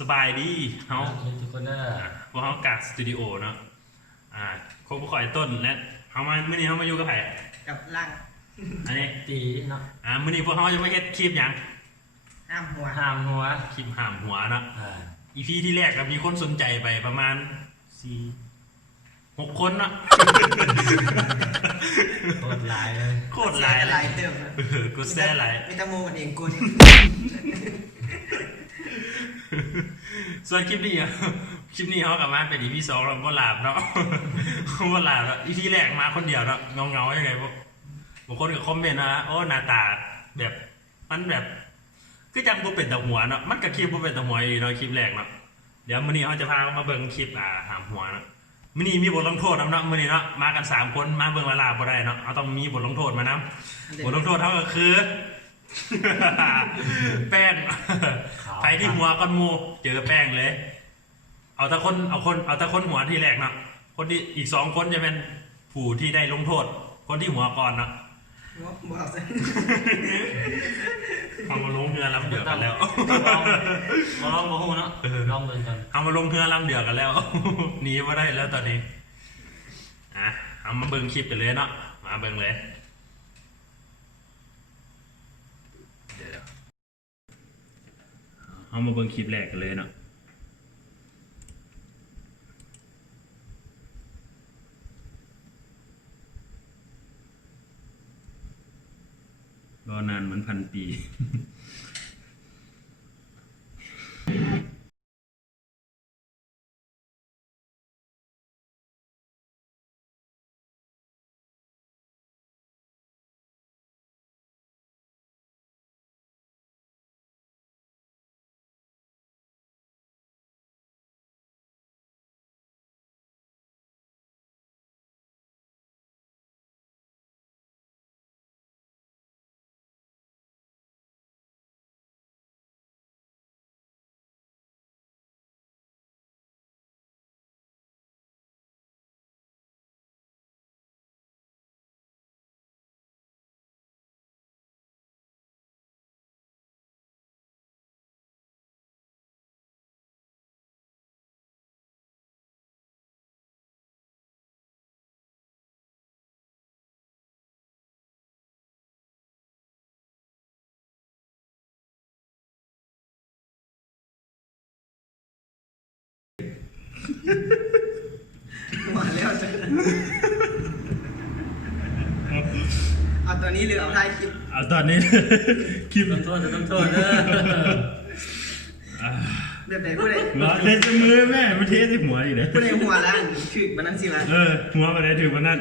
สบายดีเฮาทุกคนน่ะพวกเฮากาสตูดิโอเนาะคงข่อยต้นและเฮามามื้อนี้เฮามาอยู่กับไผกับล่างอันนี้ตีเนาะมื้อนี้พวกเฮาจะมาเฮ็ดคลิปหยังห้ามหัวคลิปห้ามหัวเนาะEP ที่แรกก็มีคนสนใจไปประมาณ6 คนเนาะโคตรลายเลยโคตรหลายเติมกูแซ่หลายมีตะโมกันเองกูส่วนคลิปนี้เขากลับมาเป็น EP 2แล้วก็หลาบเนาะก็หลาบแล้ว EP แรกมาคนเดียวเนาะเงายังไงพวกบางคนก็คอมเมนต์นะโอ้หน้าตาแบบมันแบบคือจังบ่เป็นตะหัวเนาะมันก็คลิปบ่เป็นตะหัวอยู่เนาะคลิปแรกเนาะเดี๋ยวมื้อนี้เขาจะพามาเบิ่งคลิปหามหัวเนาะมื้อนี้มีบทลงโทษเนาะมื้อนี้เนาะมากัน3 คนมาเบิ่งลาบ่ได้เนาะเอาต้องมีบทลงโทษมานะบทลงโทษเขาก็คือแป้งไปที่หัวก้อนมูเจอแป้งเลยเอาแต่คนหัวที่แรกเนาะคนที่อีก2 คนจะเป็นผู้ที่ได้ลงโทษคนที่หัวก่อนเนาะบอกสิเอามาลงเรือลำเดือดกันแล้วมาลองมาหูเนาะลองเบิ่งกันเอามาลงเรือลำเดือดกันแล้วหนีมาได้แล้วตอนนี้เอามาเบิ่งคลิปกันเลยเนาะมาเบิ่งเลยเอามาเบิ่งคลิปแรกกันเลยเนาะรอนานเหมือน1,000 ปีมาแล้วจ้ะเอาตัวนี้หรือเอาท้ายคลิปเอาตอนนี้คลิปต้องโทษเด้อแบบไหนผู้ใดเทสมือแม่มาเทสที่หัวอีกเลยผู้ใดหัวล้านคือมันนั่นสิวะหัวมาได้ถือมันนั่น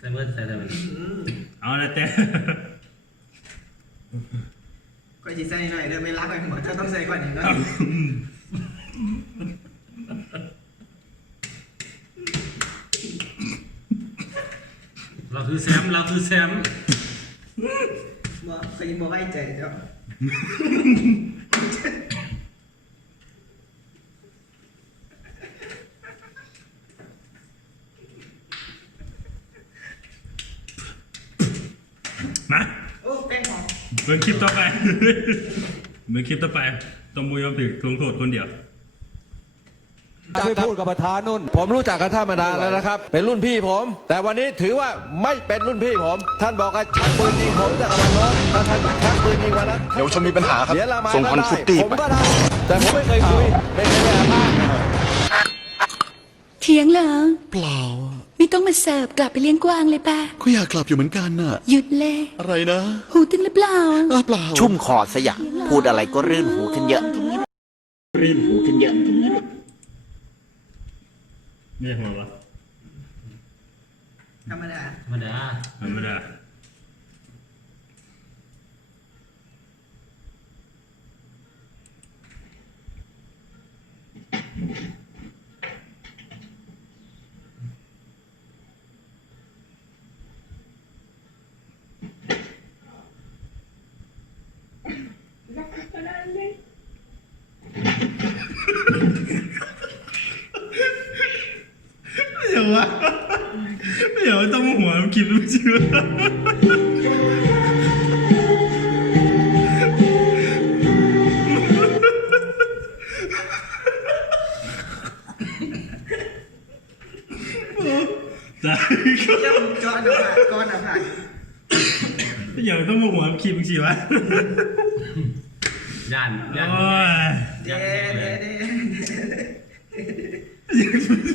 แต่เมื่อใส่แต่มันเอาละแต่ก็จีใส่หน่อยเดี๋ยวไม่รักไปหัวจะต้องใส่ก่อนอีกเนาะเราคือแซมบอกเคยบอกไว้ใจเจ้ามาโอ้แป้งหอมเบิ่งคลิปต่อไปต้องมุยยอมถือลงโทษคนเดียวไม่พูดกับประธานนุ่นผมรู้จักกับท่านมานานแล้วนะครับเป็นรุ่นพี่ผมแต่วันนี้ถือว่าไม่เป็นรุ่นพี่ผมท่านบอกว่าชักปืนยิงผมจากกำลังรถถ้าท่านชักปืนยิงวันนั้นเดี๋ยวชมมีปัญหาครับส่งคอนฟุตตี้ผมก็ทำแต่ผมไม่เคยคุยไม่เคยแอบอ้างเถียงเหรอเปล่าไม่ต้องมาเสิร์ฟกลับไปเลี้ยงกวางเลยป่ะก็อยากกลับอยู่เหมือนกันน่ะหยุดเลย อะไรนะหูตึงหรือเปล่าเปล่าชุ่มคอซะอย่างพูดอะไรก็รื่นหูขึ้นเยอะนี่หัววะธรรมดาเดี๋ยวต้องหัวคิดไม่เชื่อ เจ้าจอดผ่านก้อนผ่าน เดี๋ยวต้องมาหัวคลิปสิวะ ย่าน โอ้ย เด้เด้เด้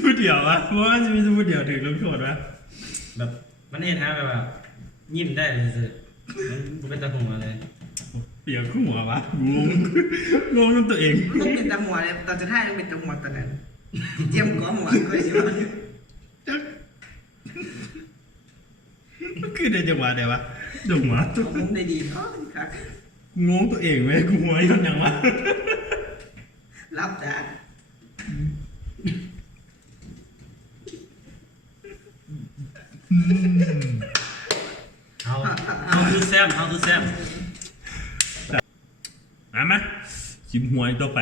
พูดเดี่ยววะเพราะว่าจะมีพูดเดี่ยวถึงลงโทษวะ แบบมันเห็นฮะแบบยิ้มได้เลยสิมันเป็นตะหัวเลย เปลี่ยนขึ้นหัววะงงจนตัวเอง ต้องเป็นตาหัวเลยตอนจะท่าต้องเป็นตาหัวตอนนั้นเจียมก้อหัวก็ใช่ไหม คือได้จังหวะเดี๋ยววะจังหวะ ผมมุมได้ดีอ๋อครับ งงตัวเองไหมกูหัวย้อนยังวะ รับจ้า เอาคือแซมเอาคือแซม มาชิมหัวอีกตัวไป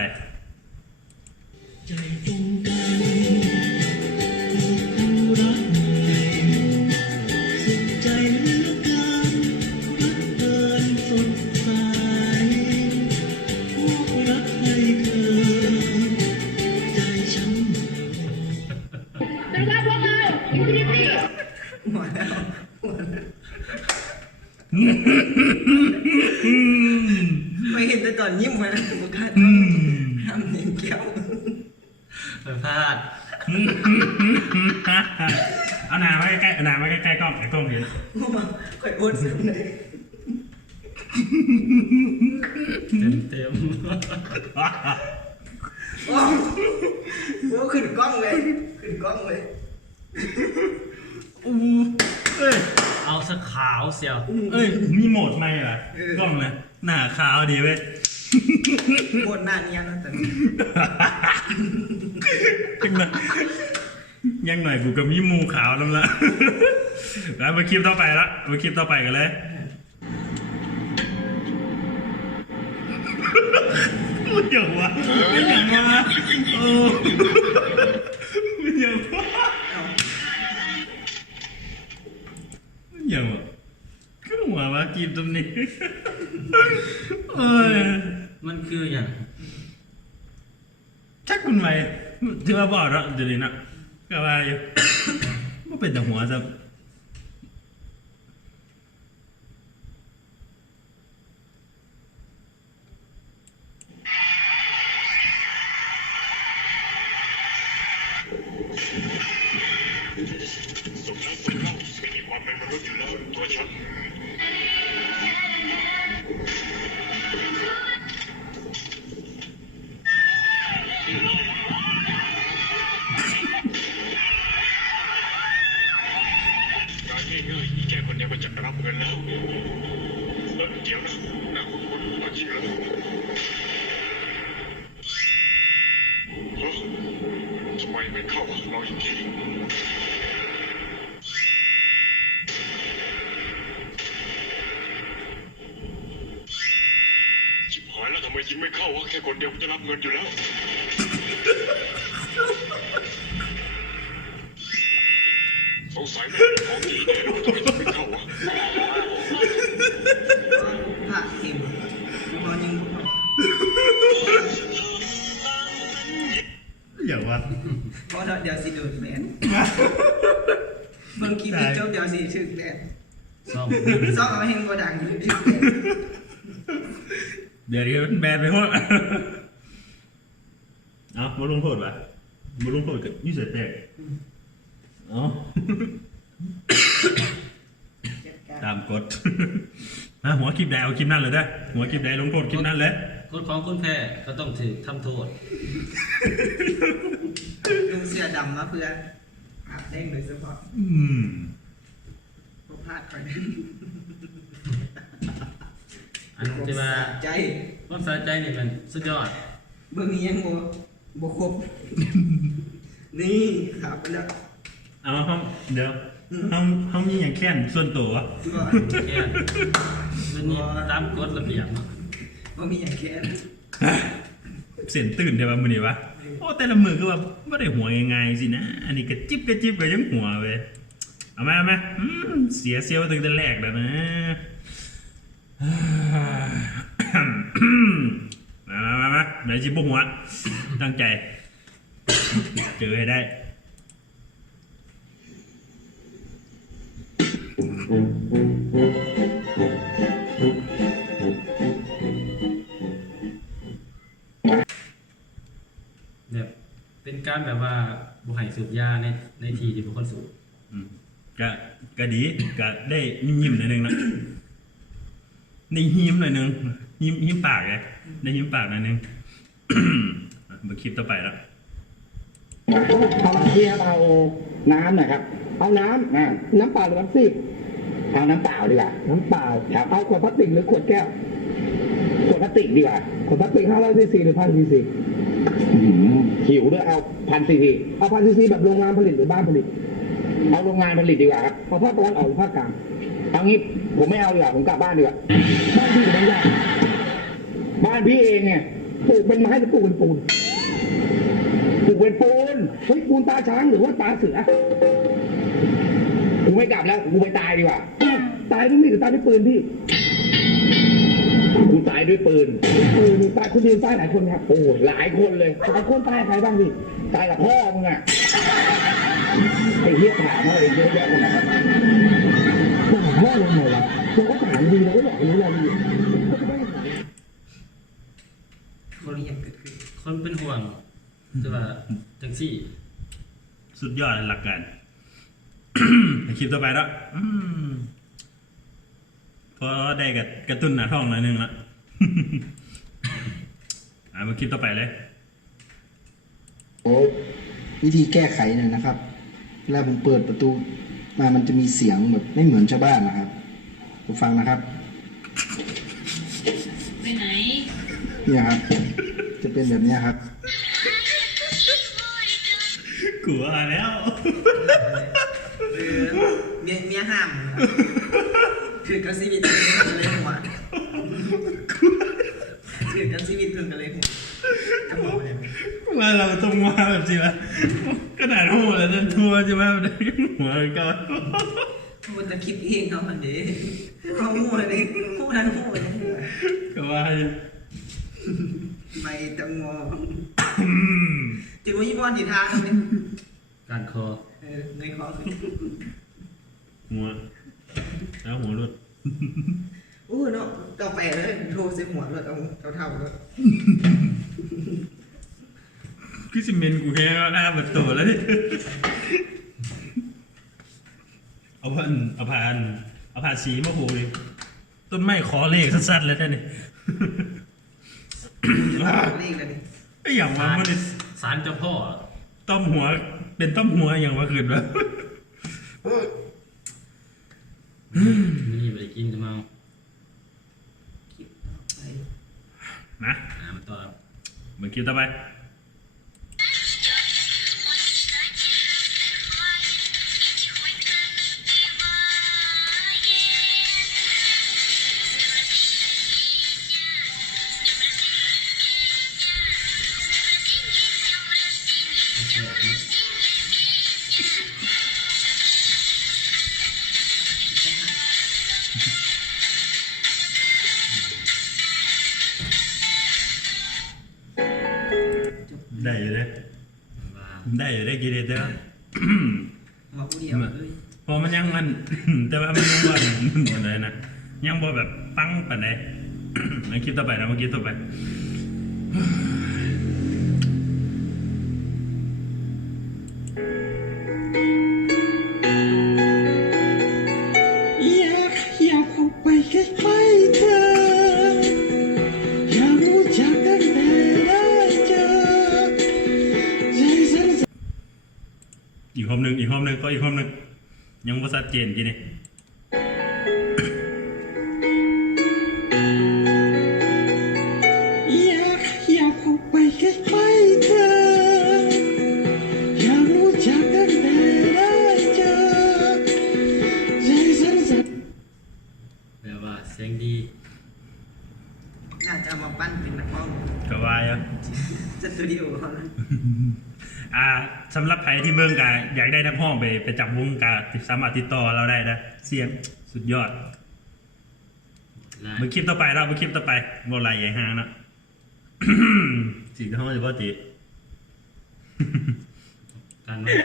หัวแล้วหัวแล้วไม่เห็นแต่ก่อนยิ้มมาบุคคลทำเนียงแก้ว พลาด เอาหนามาใกล้ๆเอาหนามาใกล้ๆกล้องไอ้กล้องเห็น ค่อยอ้วนสุดเลย เต็ม โอ้โหขึ้นกล้องเลยขึ้นกล้องเลย เอ้ย เอาสักขาวเสียว เอ้ยมีโหมดไหมเหรอกล้องเลยหน้าขาวดีเว้ย บนหน้าเนี้ยนะแต่ ยังหน่อยกูก็มีมูขาวแล้วละแล้วมาคลิปต่อไปละมาคลิปต่อไปกันเลยไม่อยากวะไม่อยากวะโอ้ไม่อยากวะไม่อยากวะก็หัววะคลิปตรงนี้โอ้ย มันคืออย่าง ชักมันไปที่ว่าบอกแล้วเดี๋ยวนี้นะก็ว่าอยู่ไม่เป็นแต่หัวซะชิบหายแล้วทำไมยิงไม่เข้าวะแค่คนเดียวมันจะรับเงินอยู่แล้วสงสัยไม่มีของดีแน่เลยทำไมยิงไม่เข้าวะ ผ่าทีมพอยิง อย่าวัด พอเดี๋ยวสิโดนแบนบางทีพี่เจ้าเดี๋ยวสิถึกแบน ซ่อม ซ้อมเอาให้มันดังอยู่ดิ เดี๋ยวนี้มันแบนไปหมดเอามาลงโทษวะมาลงโทษกับนี่เสียแตกเอาตามกฎหัวคลิปใดเอาคลิปนั้นเลยได้หัวคลิปใดลงโทษคลิปนั้นเลย กฎของคุณแพ้ก็ต้องถือทำโทษ ลุงเสื้อดำมาเพื่ออาบแดงโดยเฉพาะพวกพลาดไป อันที่ว่า ใจ ความสะใจนี่มันสุดยอด เบิ่งนี้ยังโบครบนี่ครับแล้ว เอาเขาเดี๋ยวเขามีอย่างแค้นส่วนตัว ก็ แค่มันนี่ตามกฎระเบียบเนาะ บ่มีอย่างแค่ เสียนตื่นเดี๋ยวมือนี่วะโอ้แต่ละมือก็ว่าไม่ได้หัวยังไงสินะอันนี้กระจิบก็ยังหัวเว้ยเอาไหมเสียเซลล์ตั้งแต่แรกแล้วนะมาเดี๋ยวจิบหัวตั้งใจ เจอให้ได้ แบบเป็นการแบบว่าบุหายสูบยาในทีที่บุคคลสูบ ก็ดีก็ได้ยิ้มหน่อยนึงนะได้ยิ้มหน่อยนึงยิ้มปากไงได้ยิ้มปากหน่อยนึง มาคลิปต่อไปแล้ว เอามาเทียบเอาน้ำหน่อยครับ เอาน้ำน้ำเปล่าหรือน้ำซีกเอาน้ำเปล่าดีกว่า น้ำเปล่าครับเอาขวดพลาสติกหรือขวดแก้ว ขวดพลาสติกดีกว่า ขวดพลาสติก500 ซีซีหรือ1,000 ซีซีหิวด้วยเอา1,000 ซีซี เอา1,000 ซีซีแบบโรงงานผลิตหรือบ้านผลิต เอาโรงงานผลิตดีกว่าครับเอาภาคตะวันออกหรือภาคกลางเอางี้ผมไม่เอาดีกว่าผมกลับบ้านดีกว่า บ้านพี่หรือบ้านญาติบ้านพี่เองเนี่ยปลูกเป็นไม้หรือปลูกเป็นปูน ปลูกเป็นปูนเฮ้ยปูนตาช้างหรือว่าตาเสือกูไม่กลับแล้วกูไปตายดีกว่าตายด้วยมีดหรือตายด้วยปืนพี่กูตายด้วยปืนตายคนเดียวตายหลายคนครับโอ้หลายคนเลยหลายคนตายใครบ้างพี่ตายกับพ่อมึงอะไอ้เหี้ยถามอะไรเยอะแยะขนาดนั้นถามว่าลงไหนวะเราก็ถามดีเราก็อยากรู้รายละเอียดก็จะได้ถาม บริยังเกิดขึ้น คนเป็นห่วงแต่ว่าจังซี่ สุดยอดหลักการ คลิปต่อไปแล้วพอได้กระตุ้นหน้าท้องหน่อยนึงละ มาคลิปต่อไปเลย วิธีแก้ไขหน่อยนะครับเวลาผมเปิดประตูมามันจะมีเสียงแบบไม่เหมือนชาวบ้านนะครับผมฟังนะครับไปไหนเนี่ยครับจะเป็นแบบนี้ครับ กลัวแล้ว เมียห้ามถือกระซีวิตถึงกันเลยหัวถือกระซีวิตถึงกันเลยหัวจะบอกเลย ว่าเราต้องมาแบบจริงละขนาดหัวแล้วจะทัวร์จะมาได้หัวก็ มันจะคิดเองเขามันเด้เขาหัวเลยหัวนั้นหัวเลย ก็ว่า ไม่ต้องงอถึงว่ายี่ห้อดีทางเลย การคอ ในคอ หัวแล้วหัวรุด โอ้เนาะกาแฟเลยโทรเสียหัวเลยเอาเท่าเลย คือซีเมนต์กูแค่หน้าเปิดตัวแล้วดิเอาผ่านสีมาโหดิต้นไม้ขอเลขสั้นๆเลยท่านนี่ เลขเลยนี่ ไอ้อย่างว่ามันนี่ สารเจ้าพ่อ ต้มหัวเป็นต้มหัวอย่างว่าคืนวะ นี่ไปกินจะเมา นะ มาต่อครับ เหมือนคลิปต่อไปได้อยู่เลย ว่า ได้อยู่ได้กี่เดือนแล้ว มาผู้เดียวเลย พอมันยังมัน แต่ว่ามันยังว่าหมดเลยนะยังบ่แบบปังปานใด มาคลิปต่อไปนะเมื่อกี้ต่อไป อยากเข้าไปใกล้ๆเธออยากรู้จักตั้งแต่ได้เจอใจสั่น อีกห้องหนึ่งก็อีกห้องหนึ่งยังบ่ชัดเจนกี่นี่ อยากเข้าไปใกล้ๆเธออยากรู้จักตั้งแต่ได้เจอใจสั่น แบบว่าเสียงดี น่าจะเอามาปั้นเป็นนักร้อง ก็ว่าอยู่ สตูดิโอเขานะ สำหรับใครที่เบิ่งกะอยากได้นักห้องไปจับวงกะสามารถติดต่อเราได้นะเสียงสุดยอด ลาย เมื่อคลิปต่อไปเราเมื่อคลิปต่อไปบ่ไหลใหญ่ห้างเนาะ สิห้องจะบ่ติ การว่า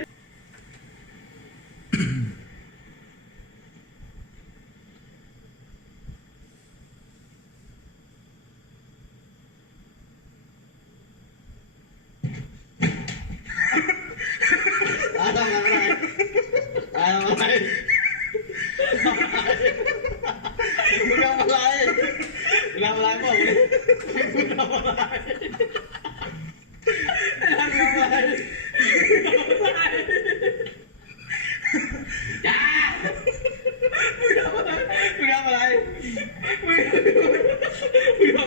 ทำอะไรบอกเลยทำอะไรจ้ามึงทำอะไรมึงท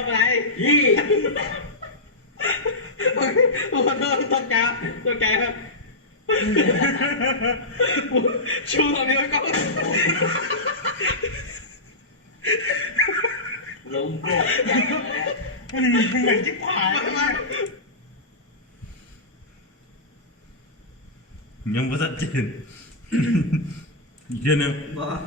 ำอะไรยี่มึงขอโทษตกใจครับชูตรงนี้ไว้ก่อนลงโกรธเหมือนจิ๊บหายมาก ยังไม่ชัดเจนอีกเรื่องนึง บอก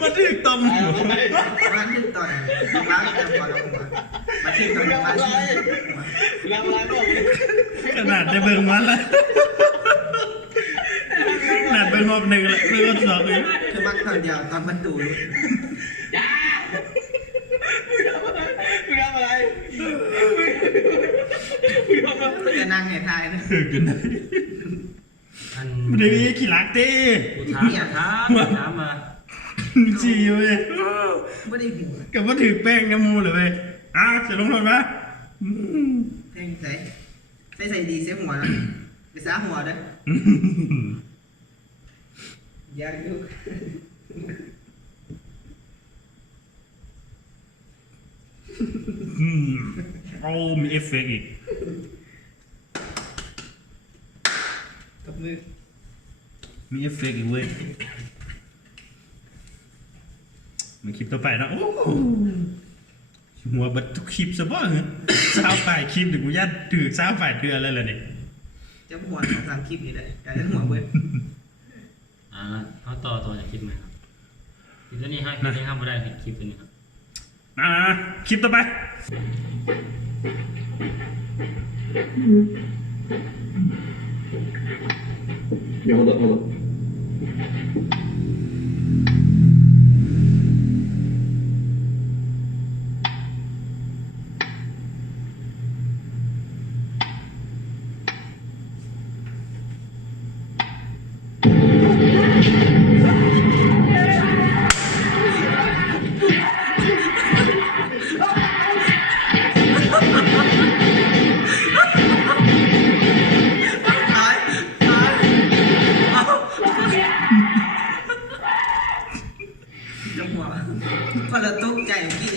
มาถึงตม มาขึ้นต่อยมาจะพอลงมาขึ้นต่อยมาแล้วอะไรบอก ขนาดได้เบิ่งมันละขนาดเบิ่งรอบหนึ่งละเบิ่งรอบสองเลย คือมักตอนเดียวตอนประตูจ้ามึงทำอะไรมึงจะนั่งไงทายนะ กันได้ อัน มันได้มีขี้รักเต้ กูถามมา จีเว้ย ไม่ได้หัว กับว่าถือแป้งน้ำมูเลยเว้ยจะลงรถปะ แทงใส่ดีเสียหัวนะไปซาหัวด้วยอยากดู เอามีเอฟเฟกต์อีก กับมือ มีเอฟเฟกต์อีกเว้ยมันคลิปต่อไปนะโอ้หัวบัดทุกคลิปซะบ้างสาวฝ่ายคลิปเดี๋ยวกูยัดถือสาวฝ่ายเดือนอะไรเนี่ย จะหัวของทางคลิปนี้เลยกลายเป็นหัวเว้ย เขาต่อจากคลิปไหมครับคลิปนี้5คลิปนี้ห้ามไม่ได้เห็นคลิปนี้ครับ คลิปต่อไป เดี๋ยวเดี๋ยว จะหัวพอเราตกใจกี่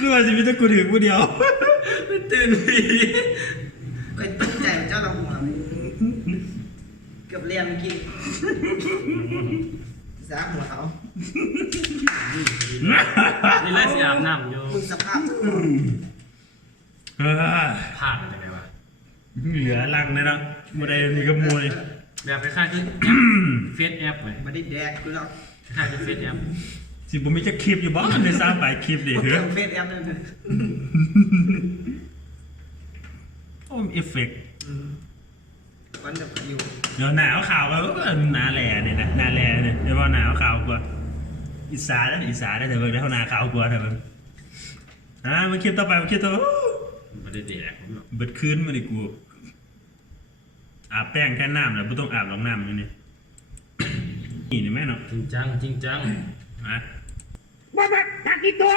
คือว่าจะมีแต่กูถือกูเดียว ตื่นผีไปตกใจเจ้าเราหัวเกือบเรียนกี่ซาหัวเขา นี่แหละสิอาบน้ำอยู่ มึงสภาพ พลาดอะไรไปวะ เหลือลังเลยนะบ่ได้มีกระมวย แบบคล้ายๆคือเฟซแอปเลย ไม่ได้แดกกูหรอก คล้ายๆคือเฟซแอป สิบ่มีจะคลิปอยู่บ้านในสาวฝ่ายคลิปดิ กู เถ เกี่ย อะ วเฟซแอปนั่นเลย โอ้มีเอฟเฟกต์ วันแบบอยู่ เดี๋ยวหนาวข่าวก็หนาแหล่เนี่ยนะหนาแหล่เนี่ยเดี๋ยวว่าหนาวข่าวกว่าอีสานได้แต่เบิ่งได้เท่าหนาข่าวกว่าแต่เบิ่งมันคลิปต่อไปมันคลิปต่อ ไม่ได้แดกผมหรอก เบิดคืนมาดิกูอาบแป้งแค่น้ำแล้วไม่ต้องอาบหรอกน้ำนี่นี่แม่เนาะ จริงจัง บ้าบัดทางกี่ตัว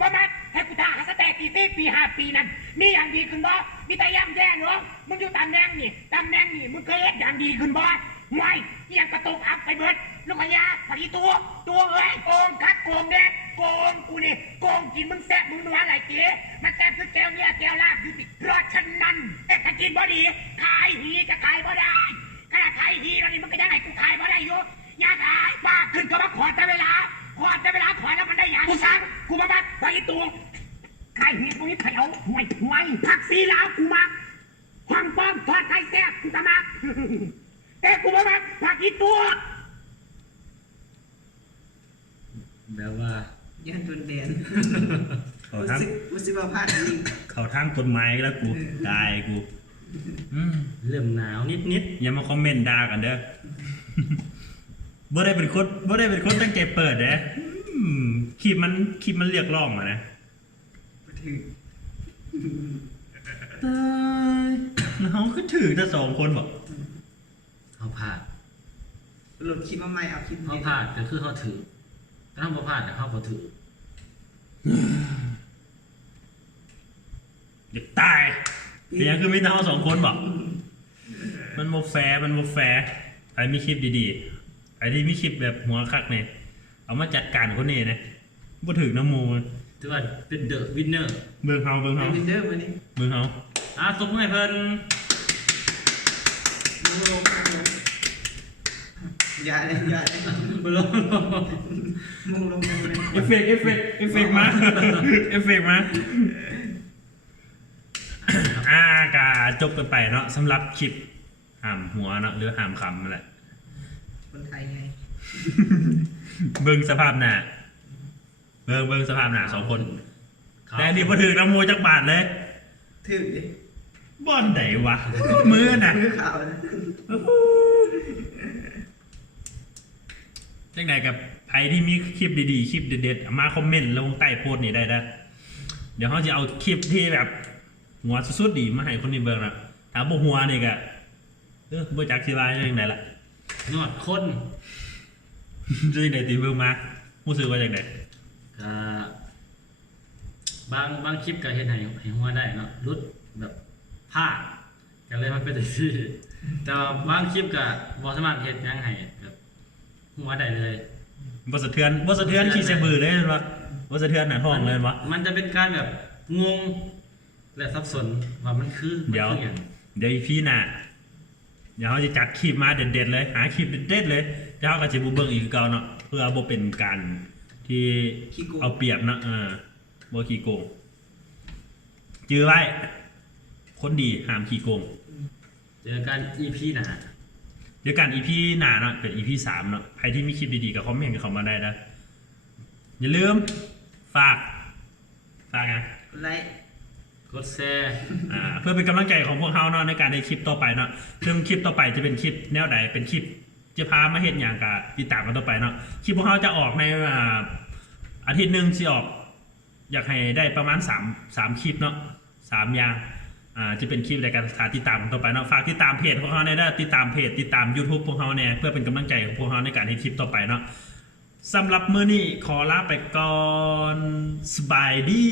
บ้าบัดให้กูถ่าสแตกกี่ปี5 ปีนั้นมีอย่างดีขึ้นบ่มีแต่ย่ำแย่เนาะมึงอยู่ตำแหน่งนี่มึงเคยเฮ็ดอย่างดีขึ้นบ่ไม่ยังกระตุกอัพไปเบิดลูกพญาทางกี่ตัวเอ้ยโกงคัดโกงแดกโกงกูนี่โกงกินมึงแซ่บมึงนัวอะไรเก๋มันแซ่บคือแก้วเนี่ยแก้วลาบอยู่ติเพราะฉะนั้นถ้ากินบ่ดีขายหีจะขายบ่ได้ขนาดขายหีแล้วนี่มึงก็ยังไงกูขายบ่ได้อยู่อย่าขายบ้าขึ้นก็มาขอแต่เวลาขอแล้วมันได้อย่างกูสั่งกูมาบัดไปตัวขายหีตรงนี้ไผ่เอาห่วยผักซีลาวกูมาความป้อมทอดไข่แซ่บกูจะมาแต่กูมาบัดผักอีตัว แบบว่า ยันจนแดน เขา รู้ ทั้ง สึกรู้สึกว่าพลาดจริง เขาทั้งกฎหมายแล้วกูตายกูเริ่มหนาวนิด อย่ามาคอมเมนต์ด่ากันเด้อ บ่ได้เป็นคนตั้งใจเปิดเด้คลิปมันเรียกร้องมานะ ถือ ตายเขาก็ถือแต่2 คนบอก ๆเขาพลาด หลุดคลิปมาใหม่เอาคลิป เขา นี้ พลาดก็คือเขาถือถ้าเขาพลาดแต่เขาบ่ถือ เด็กตายเสียงคือมีแต่เขา2 คนบอกมันโมแฟร์ใครมีคลิปดีๆใครที่มีคลิปแบบหัวคักเนี่ยเอามาจัดการคนนี้นะบ่ถึงน้ำมู ถือว่าเป็นเดอะวินเนอร์ เบิ่งเฮา วินเดอร์มานี่ ตบมือให้เพิ่น ลงอย่าเลยบ่ลง มึงลงเลย เอฟเฟกต์มา เอฟเฟกต์มากาจบกันไปเนาะสำหรับคลิปห้ามหัวเนาะหรือห้ามคำนั่นแหละ คนไทยไง เบิ่งสภาพหน้าเบิ่งสภาพหน้า2 คนแต่อันนี่บ่ถึงน้ำมูจักบาทเลย ถือดิ บ่อนไหนวะมือน่ะ มือขาวนะ จังไหนกับใครที่มีคลิปดีๆคลิปเด็ดๆมาคอมเมนต์ลงใต้โพสต์นี่ได้นะเดี๋ยวเขาจะเอาคลิปที่แบบหัวสุดๆดีมาให้คนนี้เบิ่งนะถ้าบ่หัวนี่ก็บ่จักสิว่าจังไดล่ะ นวดคน จังได๋ติเบิ่งมารู้สึกว่าจังได๋ ก็บางคลิปก็เห็นให้หัวได้เนาะรุดแบบพลาดก็เลยมันเป็นแบบนี้แต่ว่าบางคลิปก็บ่สามารถเฮ็ดหยังให้แบบหัวได้เลย บ่สะเทือนขี้ใส่บือเลยแม่นบ่บ่สะเทือนหน้าท้องเลยแม่นบ่ มันจะเป็นการแบบงงและสับสนว่ามันคือ เดี๋ยว มันคือหง อีพีหน้าเดี๋ยวเขาจะจัดคลิปมาเด็ดๆเลยหาคลิปเด็ดๆเลยเดี๋ยวเขาก็สิบ่เบิ่งอีกคือเก่าเนาะเพื่อบ่เป็นการที่เอาเปรียบเนาะบ่ขี้โกงจื้อไว้คนดีห้ามขี้โกง เจอกัน EP หน้า เดี๋ยวกัน EP หน้าเนาะเป็น EP 3เนาะใครที่มีคลิปดีๆก็คอมเมนต์กันเข้ามาได้นะอย่าลืมฝากไง ไลค์ กดแชร์ เพื่อเป็นกำลังใจของพวกเราเนาะในการในคลิปต่อไปเนาะซึ่งคลิปต่อไปจะเป็นคลิปแนวใดเป็นคลิปจะพามาเห็นอย่างกับติดตามกันต่อไปเนาะคลิปพวกเราจะออกในอาทิตย์หนึ่งที่ออกอยากให้ได้ประมาณ3คลิปเนาะ3อย่างจะเป็นคลิปในการติดตามกันต่อไปเนาะฝากติดตามเพจพวกเราเนี่ยได้ติดตามเพจติดตาม YouTube พวกเราเนี่ยเพื่อเป็นกำลังใจของพวกเราในการให้คลิปต่อไปเนาะสำหรับมื้อนี้ขอลาไปก่อนสบายดี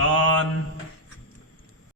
ก่อน